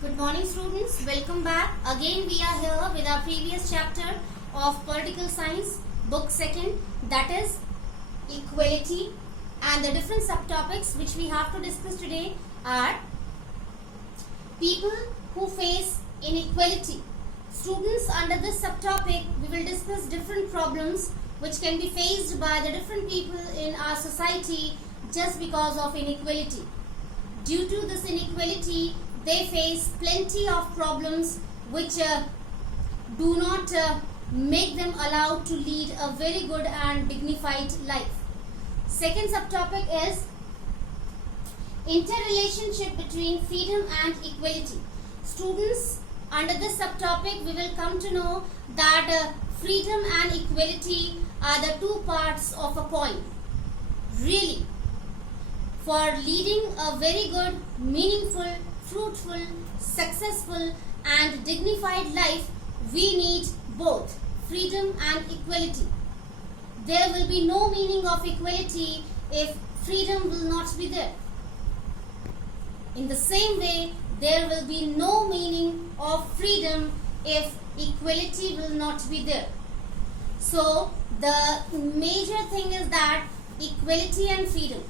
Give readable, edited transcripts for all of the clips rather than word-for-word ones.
Good morning students, welcome back. Again we are here with our previous chapter of political science, book 2nd, that is equality, and the different subtopics which we have to discuss today are people who face inequality. Students, under this subtopic we will discuss different problems which can be faced by the different people in our society just because of inequality. Due to this inequality, they face plenty of problems which do not make them allowed to lead a very good and dignified life. Second subtopic is interrelationship between freedom and equality. Students, under this subtopic we will come to know that freedom and equality are the two parts of a coin. Really, for leading a very good, meaningful, fruitful, successful and dignified life, we need both freedom and equality. There will be no meaning of equality if freedom will not be there. In the same way, there will be no meaning of freedom if equality will not be there. So, the major thing is that equality and freedom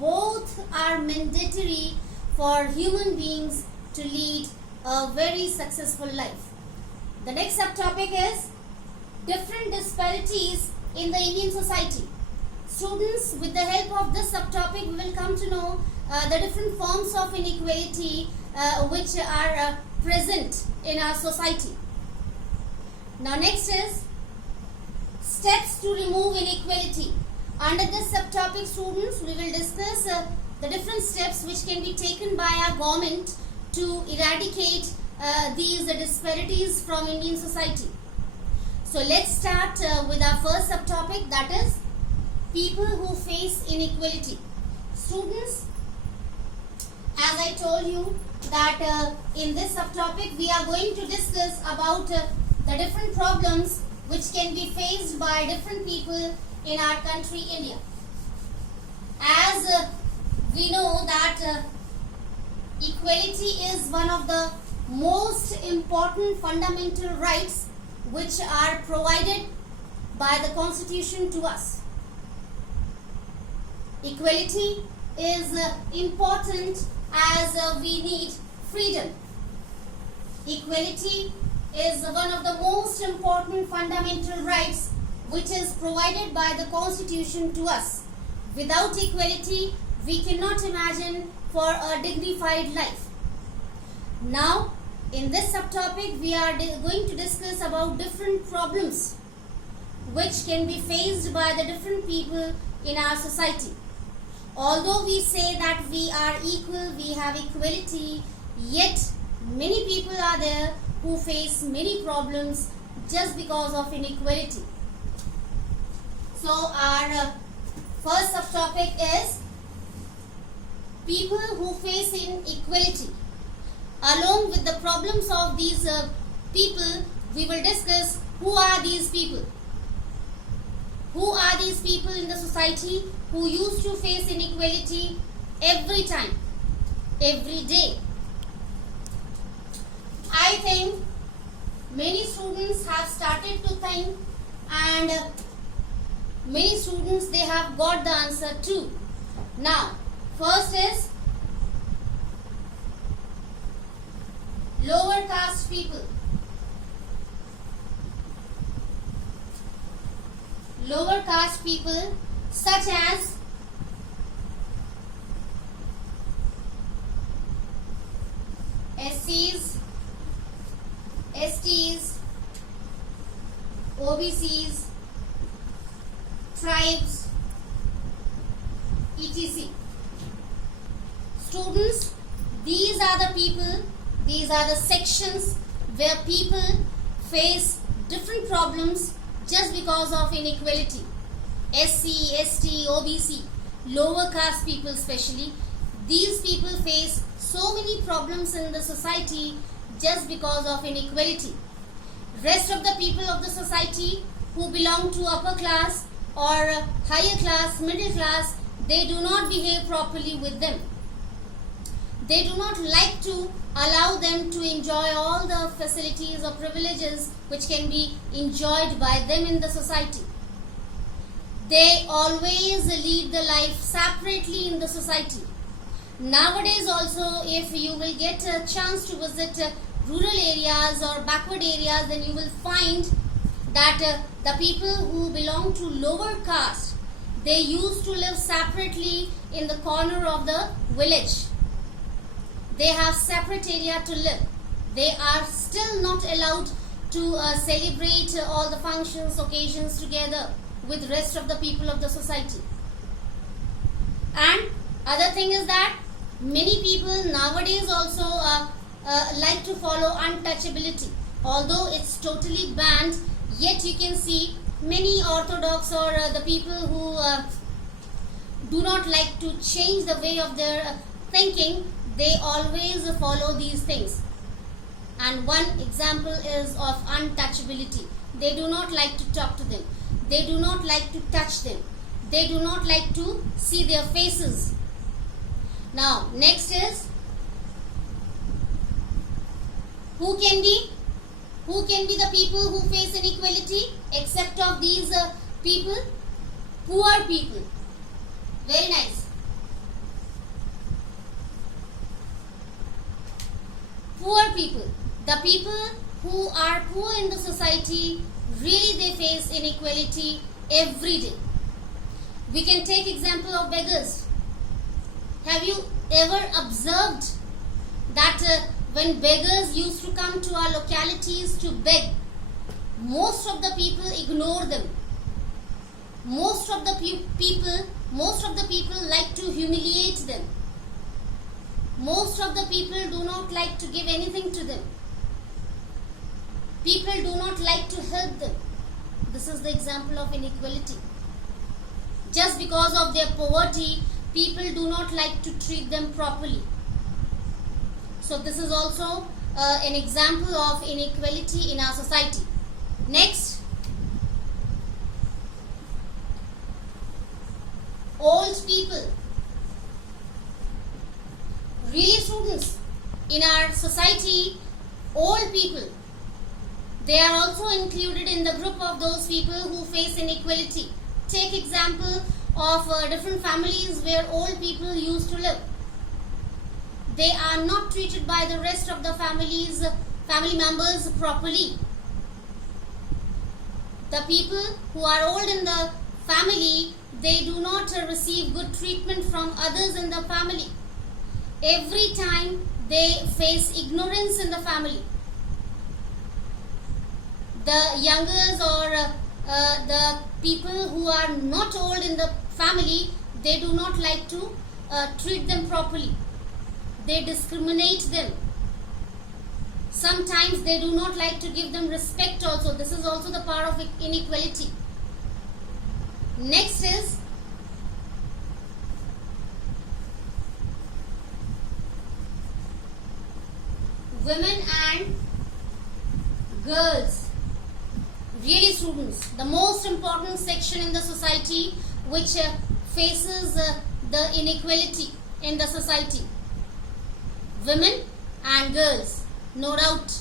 both are mandatory for human beings to lead a very successful life. The next subtopic is different disparities in the Indian society. Students, with the help of this subtopic, we will come to know the different forms of inequality which are present in our society. Now next is steps to remove inequality. Under this subtopic, students, we will discuss the different steps which can be taken by our government to eradicate these disparities from Indian society. So let's start with our first subtopic, that is people who face inequality. Students, as I told you that in this subtopic we are going to discuss about the different problems which can be faced by different people in our country India. As we know that equality is one of the most important fundamental rights which are provided by the Constitution to us. Equality is important as we need freedom. Equality is one of the most important fundamental rights which is provided by the Constitution to us. Without equality, we cannot imagine for a dignified life. Now, in this subtopic, we are going to discuss about different problems which can be faced by the different people in our society. Although we say that we are equal, we have equality, yet many people are there who face many problems just because of inequality. So our first subtopic is people who face inequality. Along with the problems of these people, we will discuss who are these people. Who are these people in the society who used to face inequality every time, every day? I think many students have started to think, and many students, they have got the answer too. Now, first is lower caste people. Lower caste people such as SCs, STs, OBCs, tribes, etc. Students, these are the people, these are the sections where people face different problems just because of inequality. SC, ST, OBC, lower caste people especially, these people face so many problems in the society just because of inequality. Rest of the people of the society who belong to upper class or higher class, middle class, they do not behave properly with them. They do not like to allow them to enjoy all the facilities or privileges which can be enjoyed by them in the society. They always lead the life separately in the society. Nowadays also, if you will get a chance to visit rural areas or backward areas, then you will find that the people who belong to lower caste, they used to live separately in the corner of the village. They have separate area to live. They are still not allowed to celebrate all the functions, occasions together with rest of the people of the society. And other thing is that many people nowadays also like to follow untouchability. Although it's totally banned, yet you can see many orthodox or the people who do not like to change the way of their thinking, they always follow these things. And one example is of untouchability. They do not like to talk to them. They do not like to touch them. They do not like to see their faces. Now, next is, who can be the people who face inequality except of these people? Poor people. Very nice. Poor people. The people who are poor in the society, really they face inequality every day. We can take example of beggars. Have you ever observed that when beggars used to come to our localities to beg, most of the people ignore them. Most of the people like to humiliate them. Most of the people do not like to give anything to them. People do not like to help them. This is the example of inequality. Just because of their poverty, people do not like to treat them properly. So this is also an example of inequality in our society. Next, old people. Really, students, in our society, old people, they are also included in the group of those people who face inequality. Take example of different families where old people used to live. They are not treated by the rest of the family members properly. The people who are old in the family, they do not receive good treatment from others in the family. Every time they face ignorance in the family. The youngers or the people who are not old in the family, they do not like to treat them properly. They discriminate them. Sometimes they do not like to give them respect also. This is also the part of inequality. Next is women and girls. Really, students, the most important section in the society which faces the inequality in the society. Women and girls, no doubt.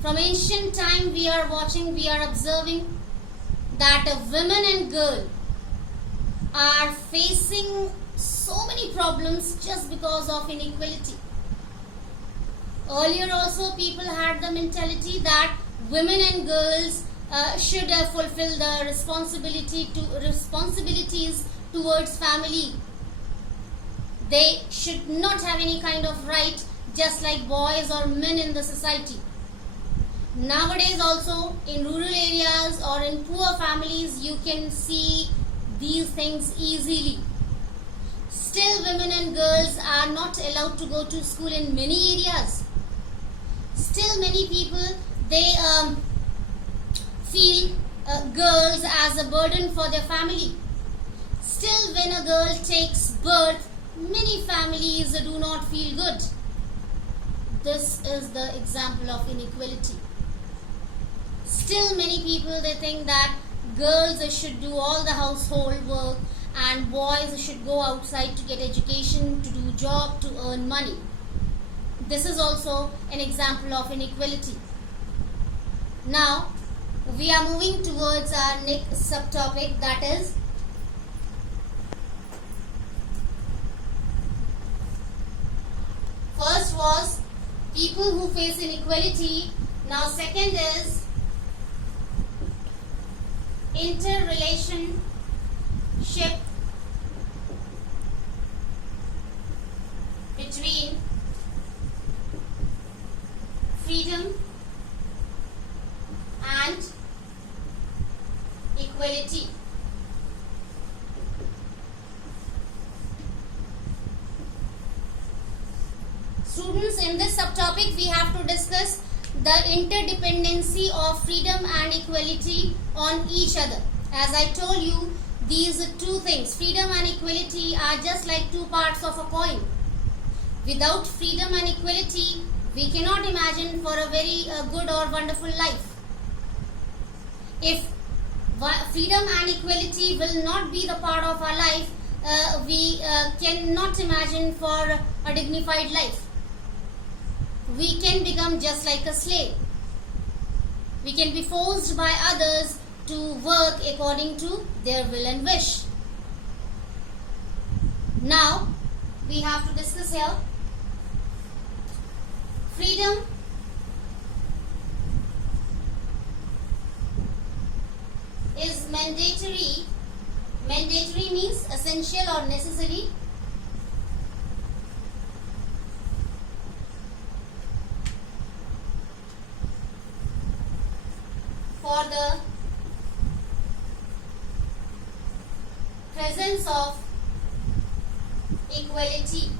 From ancient time we are observing that women and girls are facing so many problems just because of inequality. Earlier also people had the mentality that women and girls should fulfill the responsibilities towards family. They should not have any kind of right just like boys or men in the society. Nowadays also in rural areas or in poor families you can see these things easily. Still women and girls are not allowed to go to school in many areas. Still many people, they feel girls as a burden for their family. Still when a girl takes birth, many families do not feel good. This is the example of inequality. Still many people, they think that girls should do all the household work and boys should go outside to get education, to do job, to earn money. This is also an example of inequality. Now, we are moving towards our next subtopic, that is first was people who face inequality. Now second is interrelationship between freedom and equality. Students, in this subtopic we have to discuss the interdependency of freedom and equality on each other. As I told you, these two things, freedom and equality, are just like two parts of a coin. Without freedom and equality, we cannot imagine for a very good or wonderful life. If freedom and equality will not be the part of our life, we cannot imagine for a dignified life. We can become just like a slave. We can be forced by others to work according to their will and wish. Now, we have to discuss here freedom is mandatory. Mandatory means essential or necessary. For the presence of equality.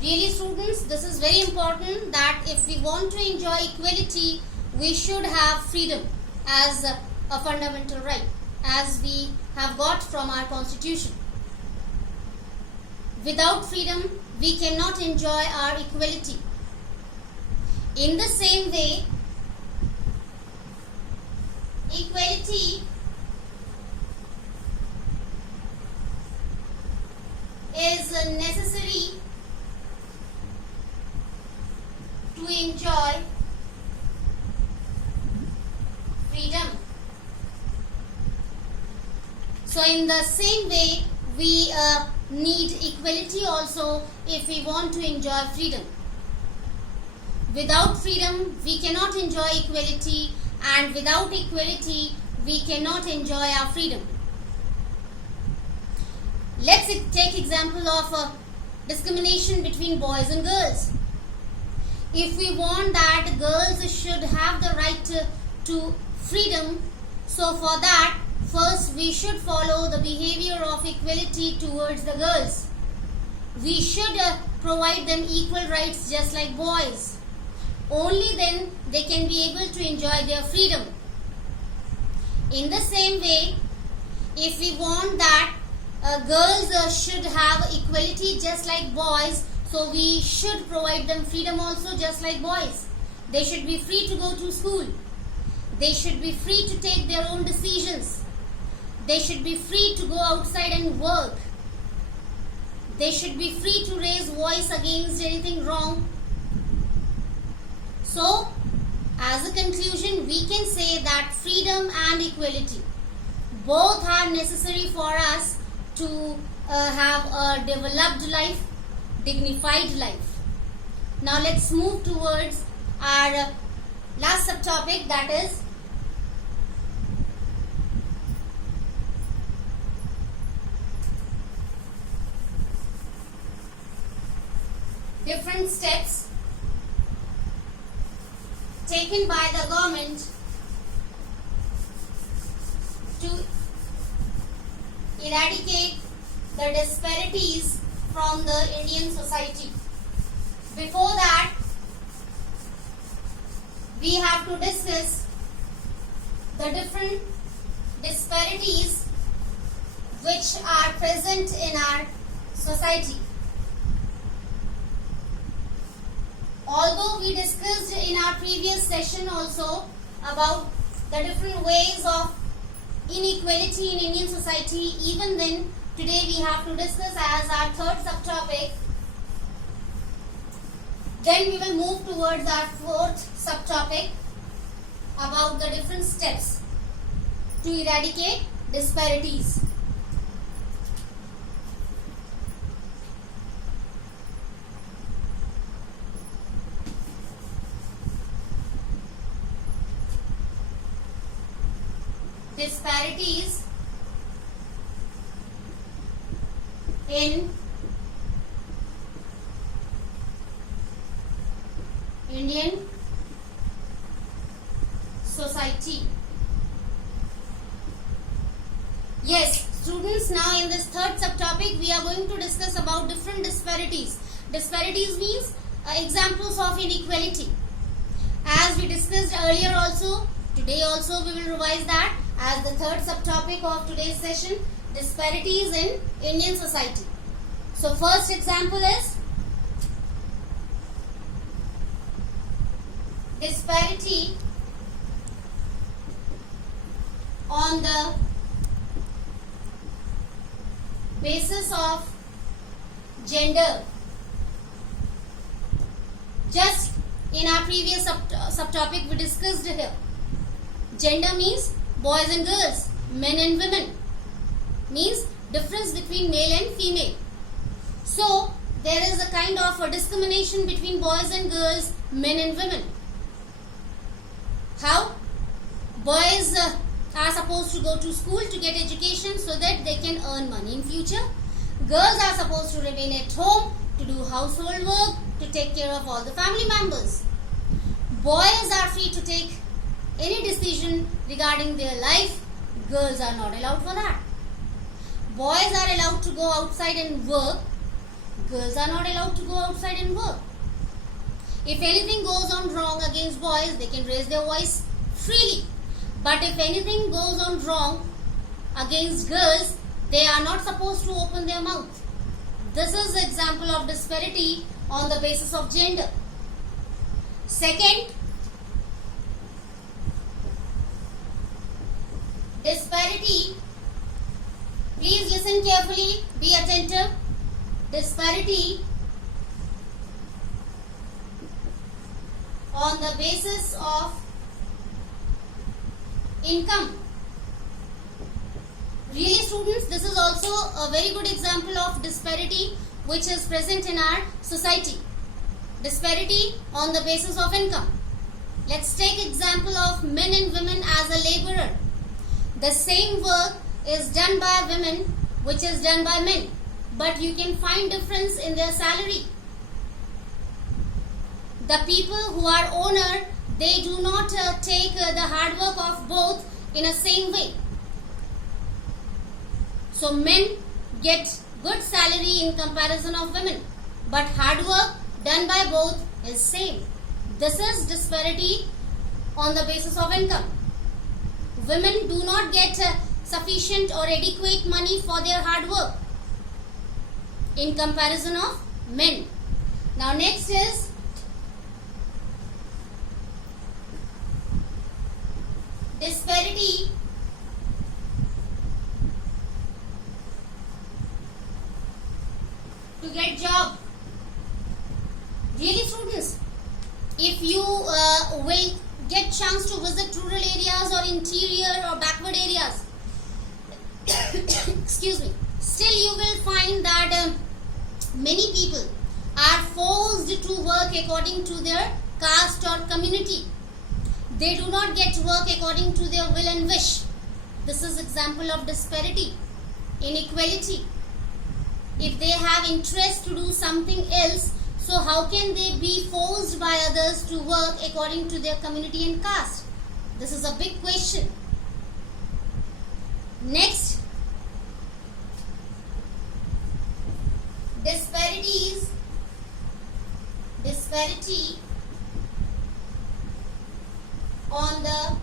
Really students, this is very important that if we want to enjoy equality, we should have freedom as a fundamental right, as we have got from our constitution. Without freedom, we cannot enjoy our equality. In the same way, equality is necessary to enjoy freedom. So in the same way, we need equality also if we want to enjoy freedom. Without freedom, we cannot enjoy equality, and without equality, we cannot enjoy our freedom. Let's take example of discrimination between boys and girls. If we want that girls should have the right to freedom, so for that, first we should follow the behavior of equality towards the girls. We should provide them equal rights just like boys. Only then they can be able to enjoy their freedom. In the same way, if we want that girls should have equality just like boys, so we should provide them freedom also just like boys. They should be free to go to school. They should be free to take their own decisions. They should be free to go outside and work. They should be free to raise voice against anything wrong. So, as a conclusion, we can say that freedom and equality both are necessary for us to have a developed life, dignified life. Now let's move towards our last subtopic, that is different steps taken by the government to eradicate the disparities from the Indian society. Before that, we have to discuss the different disparities which are present in our society. Although we discussed in our previous session also about the different ways of inequality in Indian society, even then today we have to discuss as our third subtopic Then we will move towards our fourth subtopic about the different steps to eradicate disparities. Disparities in Indian society. Yes, students, now in this third subtopic we are going to discuss about different disparities. Disparities means examples of inequality. As we discussed earlier also, today also we will revise that as the third subtopic of today's session, disparities in Indian society. So first example is disparity on the basis of gender. Just in our previous subtopic we discussed here. Gender means boys and girls, men and women, means difference between male and female. So there is a kind of a discrimination between boys and girls, men and women. How? Boys are supposed to go to school to get education so that they can earn money in future. Girls are supposed to remain at home to do household work, to take care of all the family members. Boys are free to take any decision regarding their life. Girls are not allowed for that. Boys are allowed to go outside and work. Girls are not allowed to go outside and work. If anything goes on wrong against boys, they can raise their voice freely. But if anything goes on wrong against girls, they are not supposed to open their mouth. This is an example of disparity on the basis of gender. Second, disparity, please listen carefully, be attentive. Disparity on the basis of income. Really students, this is also a very good example of disparity which is present in our society. Disparity on the basis of income. Let's take example of men and women as a laborer. The same work is done by women which is done by men, but you can find difference in their salary. The people who are owner, they do not take the hard work of both in a same way. So men get good salary in comparison of women, but hard work done by both is same. This is disparity on the basis of income. Women do not get sufficient or adequate money for their hard work in comparison of men. Now next is disparity to get job. Really students, if you will get chance to visit rural areas or interior or backward areas, excuse me, still you will find that many people are forced to work according to their caste or community. They do not get work according to their will and wish. This is example of disparity, inequality. If they have interest to do something else, so how can they be forced by others to work according to their community and caste? This is a big question. Next, disparity on the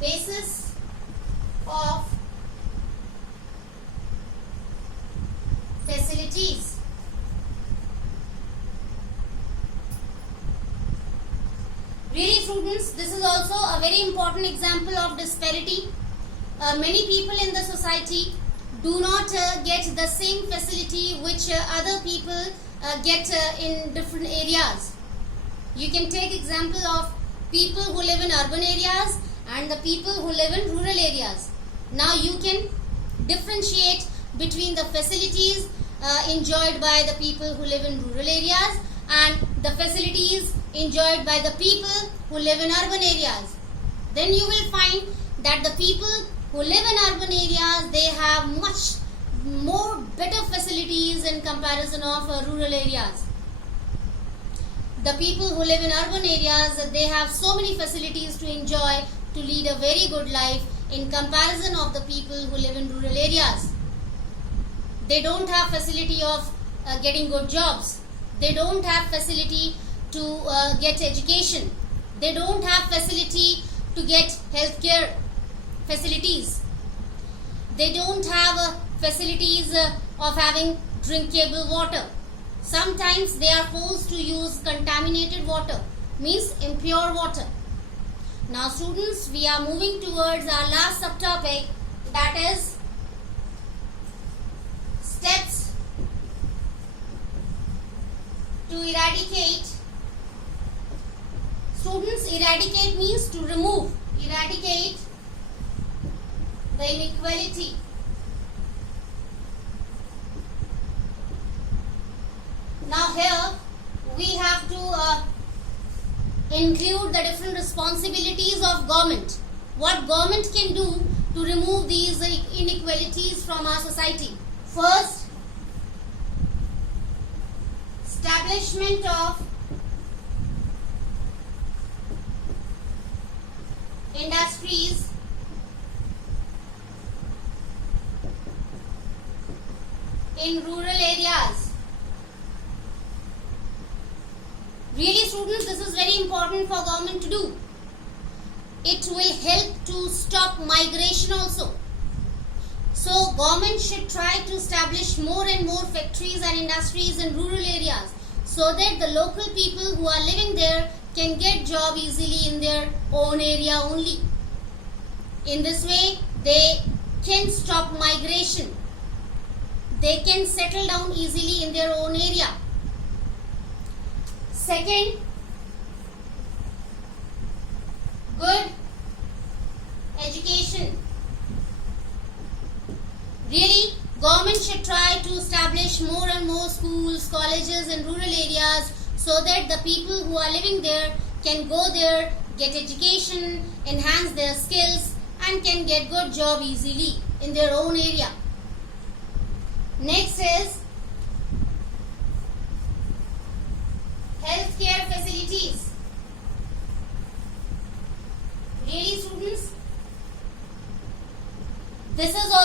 basis of facilities. Really students, this is also a very important example of disparity. Many people in the society do not get the same facility which other people get in different areas. You can take example of people who live in urban areas and the people who live in rural areas. Now you can differentiate between the facilities enjoyed by the people who live in rural areas and the facilities enjoyed by the people who live in urban areas. Then you will find that the people who live in urban areas, they have much more better facilities in comparison of rural areas. The people who live in urban areas, they have so many facilities to enjoy, to lead a very good life in comparison of the people who live in rural areas. They don't have facility of getting good jobs. They don't have facility to get education. They don't have facility to get healthcare facilities. They don't have facilities of having drinkable water. Sometimes they are forced to use contaminated water, means impure water. Now students, we are moving towards our last subtopic, that is steps to eradicate. Students, eradicate means to remove. Eradicate the inequality. Now here we have to include the different responsibilities of government. What government can do to remove these inequalities from our society. First, establishment of industries in rural areas. Really students, this is very important for government to do. It will help to stop migration also. So government should try to establish more and more factories and industries in rural areas so that the local people who are living there can get job easily in their own area only. In this way, they can stop migration. They can settle down easily in their own area. Second, good education. Really, government should try to establish more and more schools, colleges in rural areas so that the people who are living there can go there, get education, enhance their skills and can get good job easily in their own area. Next is healthcare facilities. Really students, this is also